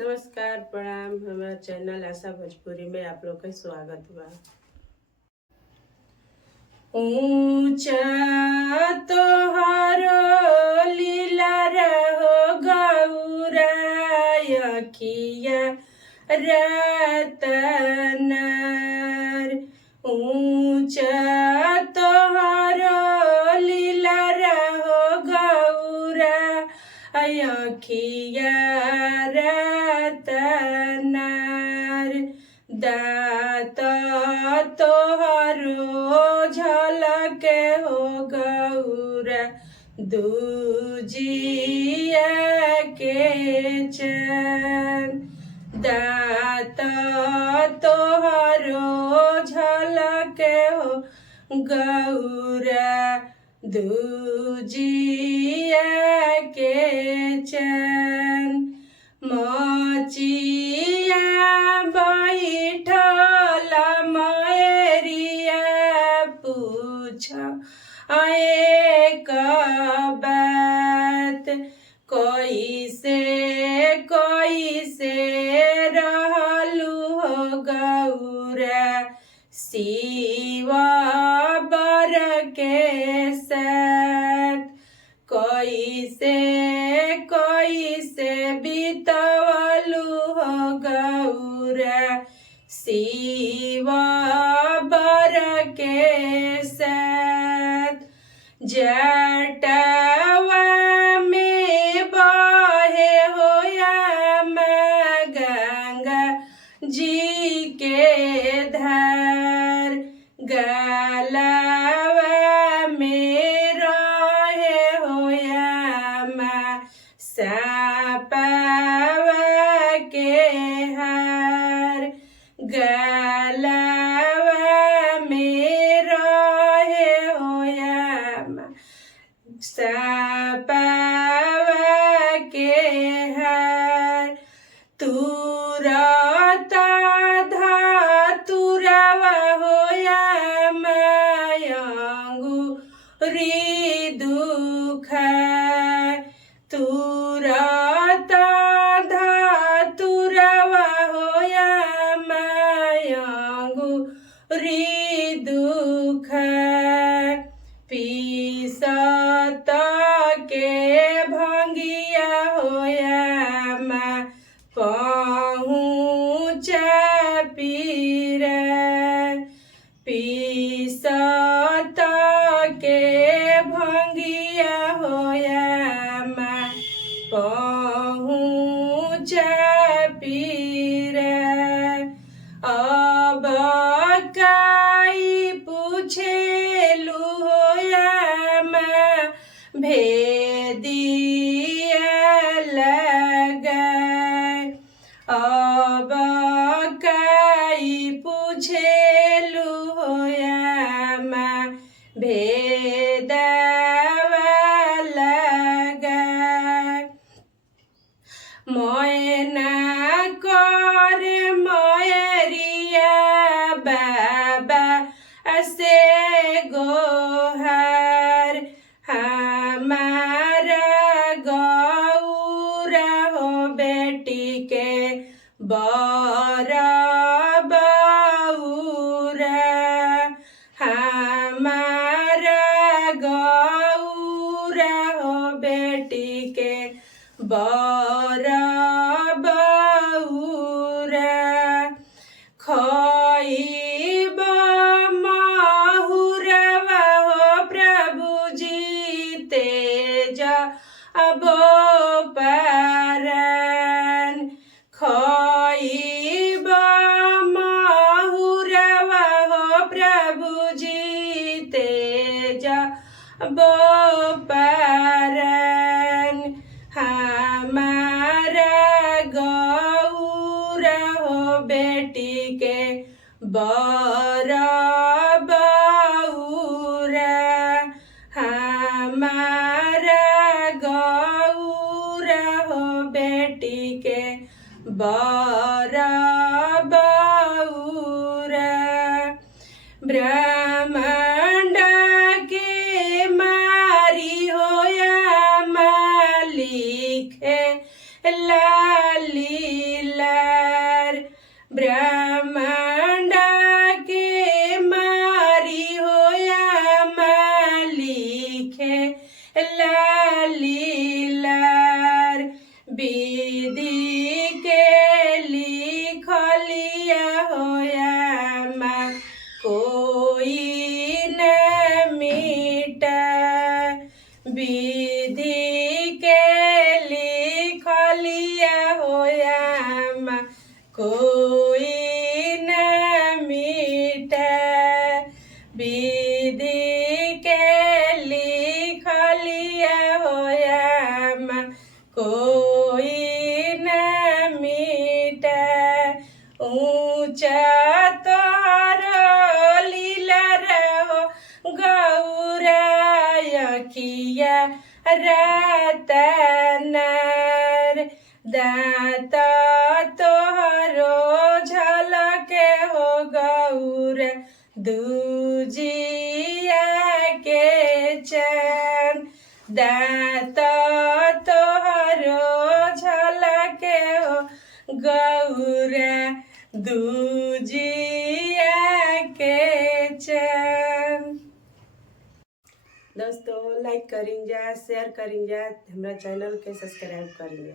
नमस्कार प्रणाम। हमारा चैनल आशा भोजपुरी में आप लोग का स्वागत बा। ऊंचा तोहरो लीला रहो गौरा अखिया रतनार। ऊंचा तोहरो लीला रहो गौरा अखिया रतनार। दात तोहरो झलके हो गौरा दूजिया के चैन। दात तोहरो झलके हो गौरा दूजिया के चैन। मचिया बैठल मयरिया पूछ एक बात कैसे रहलू हो गौरा शिवा बर के साथ। कैसे बीतवलू हो गौरा शिवा बर के साथ। जटावा में बहे होया गंगा जी के धार। गलावा में रहे होया सापावा के हार। गलावा में रहे होया सापावा के हार। तुरता धातुरवा होया अंगुरी दुखा। तुरता धातुरवा होया अंगुरी दुखा। पीसत के भंगिया होया पहुँचा पीरा। पीसत के भंगिया होया पहुँचा पीरा। अब काई पूछेलू होया भेदिया लगाए। अब काई पूछेलू होया भेदवा लगाए। मोयना कर मयरिया बाबा से गोहार। हमारा गौरा हो बेटी के बर बउरा। हमारा गौरा हो बेटी के बर बउरा। खइब महुरवा हो प्रभु जी तेज अब पारन। खइब महुरवा हो प्रभु जी तेज अब पारन। हमारा गौरा हो बेटी के बर बउरा। हमारा गौरा हो बेटी के बर बउरा। ब्रह्मांड के मारी होया लिखे लाली विधि के लिखलिया होया माँ कोई न मिटा। विधि के लिखलिया होया माँ कोई न मिटा। विधि के लिखलिया होया माँ कोई न मिटा। ऊंचा तोहरो लीला रहो गौरायखिया रतनर। दांत तोहरो झलके हो गौरा दूजिया के चैन। दांत तोहरो झलके हो गौरा दूजिया के चैन। दोस्तों लाइक करें जा, शेयर करें जा, हमारा चैनल के सब्सक्राइब करें जा।